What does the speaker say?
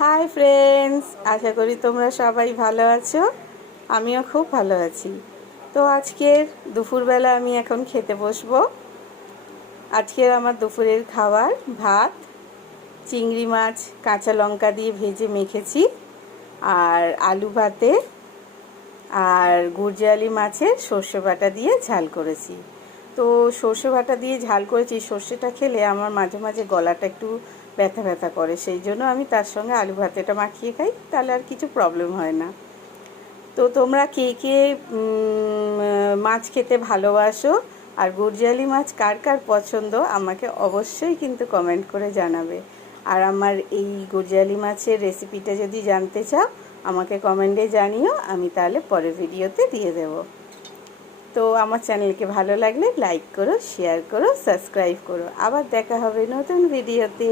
Hi friends, আশা করি তোমরা সবাই ভালো আছো। আমিও খুব ভালো আছি। তো আজকের দুপুরবেলা আমি এখন খেতে বসবো। আজকের আমার দুপুরের খাবার ভাত, চিংড়ি মাছ কাঁচা লঙ্কা দিয়ে ভেজে মেখেছি, আর আলু ভাতে আর গুরজালি মাছের সর্ষে বাটা দিয়ে ঝাল করেছি। তো সর্ষে বাটা দিয়ে ঝাল করেছি, সর্ষেটা খেলে আমার মাঝে মাঝে গলাটা একটু ব্যথা ব্যথা করে, সেই জন্য আমি তার সঙ্গে আলু ভাতেটা মাখিয়ে খাই, তাহলে আর কিছু প্রবলেম হয় না। তো তোমরা কে কে মাছ খেতে ভালোবাসো, আর গুরজালি মাছ কার কার পছন্দ আমাকে অবশ্যই কিন্তু কমেন্ট করে জানাবে। আর আমার এই গুরজালি মাছের রেসিপিটা যদি জানতে চাও আমাকে কমেন্টে জানিও, আমি তাহলে পরের ভিডিওতে দিয়ে দেব। তো আমার চ্যানেলকে ভালো লাগলে লাইক করো, শেয়ার করো, সাবস্ক্রাইব করো। আবার দেখা হবে নতুন ভিডিওতে।